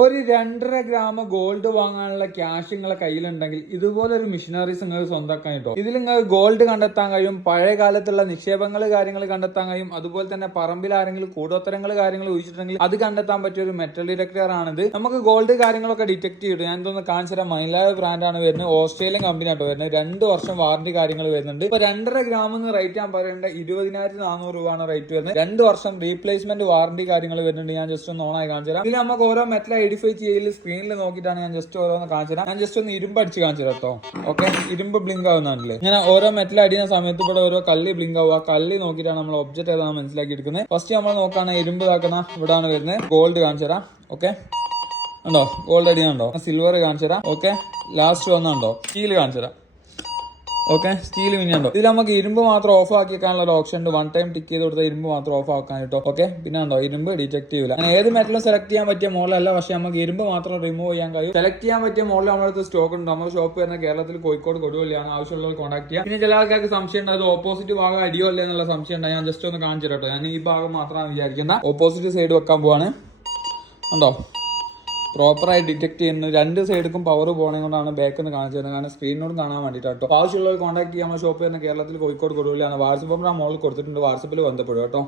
ഒരു 2.5 gram gold വാങ്ങാനുള്ള cash നിങ്ങളെ കയ്യിലുണ്ടെങ്കിൽ ഇതുപോലെ ഒരു മിഷനറീസ് നിങ്ങൾക്ക് സ്വന്തമാക്കാൻ കിട്ടും. ഇതിൽ നിങ്ങൾക്ക് ഗോൾഡ് കണ്ടെത്താൻ കഴിയും, പഴയ കാലത്തുള്ള നിക്ഷേപങ്ങൾ കാര്യങ്ങൾ കണ്ടെത്താൻ കഴിയും. അതുപോലെ തന്നെ പറമ്പിൽ ആരെങ്കിലും കൂടോത്തരങ്ങൾ കാര്യങ്ങൾ ഒഴിച്ചിട്ടുണ്ടെങ്കിൽ അത് കണ്ടെത്താൻ പറ്റിയ ഒരു മെറ്റൽ ഡിറ്റക്ടർ ആണിത്. നമുക്ക് ഗോൾഡ് കാര്യങ്ങളൊക്കെ ഡിറ്റക്ട് ചെയ്യും. ഞാൻ തോന്നുന്നു കാണിച്ചു തരാം. മൈലാ ബ്രാൻഡാണ് വരുന്നത്, ഓസ്ട്രേലിയൻ കമ്പനി ആട്ടോ വരുന്നത്. 2 വർഷം വാറന്റി കാര്യങ്ങൾ വരുന്നുണ്ട്. ഇപ്പൊ 2.5 ഗ്രാം റേറ്റ് ഞാൻ പറയേണ്ട 20,400 രൂപയാണ് റേറ്റ് വരുന്നത്. 2 വർഷം റീപ്ലേസ്മെന്റ് വാറന്റി കാര്യങ്ങൾ വരുന്നുണ്ട്. ഞാൻ ജസ്റ്റ് ഒന്ന് ഓണായി കാണിച്ചു തരാം. ഇതിൽ നമുക്ക് ഓരോ മെറ്റൽ ഐഡന്റിഫൈ ചെയ്യൽ സ്ക്രീനിൽ നോക്കിയിട്ടാണ് ഞാൻ ജസ്റ്റ് ഓരോന്ന് കാണിച്ചു തരാം. ഞാൻ ജസ്റ്റ് ഒന്ന് ഇരുമ്പ് അടിച്ച് കാണിച്ചു തരാം കേട്ടോ. ഓക്കെ, ഇരുമ്പ് ബ്ലിങ്ക് ആവുന്നതാണല്ലേ. ഇങ്ങനെ ഓരോ മെറ്റൽ അടിക്കുന്ന സമയത്ത് ഇവിടെ ഓരോ കല്ല് ബ്ലിങ്ക് ആവുക. കല്ല് നോക്കിയിട്ടാണ് നമ്മൾ ഒബ്ജക്ട് ഏതാണ് മനസ്സിലാക്കി എടുക്കുന്നത്. ഫസ്റ്റ് നമ്മൾ നോക്കുകയാണ് ഇരുമ്പ് ഇതാക്കുന്ന ഇവിടാണ് വരുന്നത്. ഗോൾഡ് കാണിച്ചു തരാം. ഓക്കെ, ഉണ്ടോ ഗോൾഡ് അടിയുണ്ടോ? സിൽവർ കാണിച്ചു തരാം. ഓക്കെ, ലാസ്റ്റ് വന്നുണ്ടോ സ്റ്റീൽ കാണിച്ചു തരാം. ഓക്കെ, സ്റ്റീൽ പിന്നെയുണ്ടോ. ഇതിൽ നമുക്ക് ഇരുമ്പ് മാത്രം ഓഫ് ആക്കി വെക്കാനുള്ള ഒരു ഓപ്ഷൻ ഉണ്ട്. 1 ടൈം ടിക്ക് ചെയ്ത് കൊടുത്താൽ ഇരുമ്പ് മാത്രം ഓഫ് ആക്കാൻ കേട്ടോ. ഓക്കെ, പിന്നെ ഉണ്ടോ ഇരുമ്പ് ഡിറ്റക്ട് ചെയ്യില്ല. അങ്ങനെ ഏത് മെറ്റലും സെലക്ട് ചെയ്യാൻ പറ്റിയ മോഡലല്ല, പക്ഷെ നമുക്ക് ഇരുമ്പ് മാത്രം റിമൂവ് ചെയ്യാൻ കഴിയും. സെലക്ട് ചെയ്യാൻ പറ്റിയ മോഡൽ നമ്മുടെ സ്റ്റോക്ക് ഉണ്ട്. നമ്മുടെ ഷോപ്പ് വരുന്ന കേരളത്തിൽ കോഴിക്കോട് കൊടുവള്ളിയാണ്. ആവശ്യമുള്ളവർ കോൺടാക്ട് ചെയ്യാം. പിന്നെ ചില ആൾക്കാർക്ക് സംശയം ഉണ്ട്, അത് ഓപ്പോസിറ്റ് ഭാഗം അടിയോ അല്ലേ എന്നുള്ള സംശയം ഉണ്ട്. ഞാൻ ജസ്റ്റ് ഒന്ന് കാണിച്ചു തരാം കേട്ടോ. ഞാൻ ഈ ഭാഗം മാത്രമാണ് വിചാരിക്കുന്ന, ഓപ്പോസിറ്റ് സൈഡ് വെക്കാൻ പോവാണ്. ഉണ്ടോ പ്രോപ്പറായി ഡിറ്റക്ട് ചെയ്യുന്നത്. 2 സൈഡിലും പവർ പോകണത് കൊണ്ടാണ് ബാക്ക് നിന്ന് കാണിച്ചു തരുന്നത്. കാരണം സ്ക്രീനോട് കാണാൻ വേണ്ടിയിട്ടോ. ആവശ്യമുള്ളവർ കോൺടാക്ട് ചെയ്യാൻ ഷോപ്പ് വരുന്ന കേരളത്തിൽ കോഴിക്കോട് കൊടുവള്ളിയാണ്. വാട്സപ്പ് നമ്പർ മോളിൽ കൊടുത്തിട്ടുണ്ട്. വാട്സപ്പിൽ ബന്ധപ്പെടും കേട്ടോ.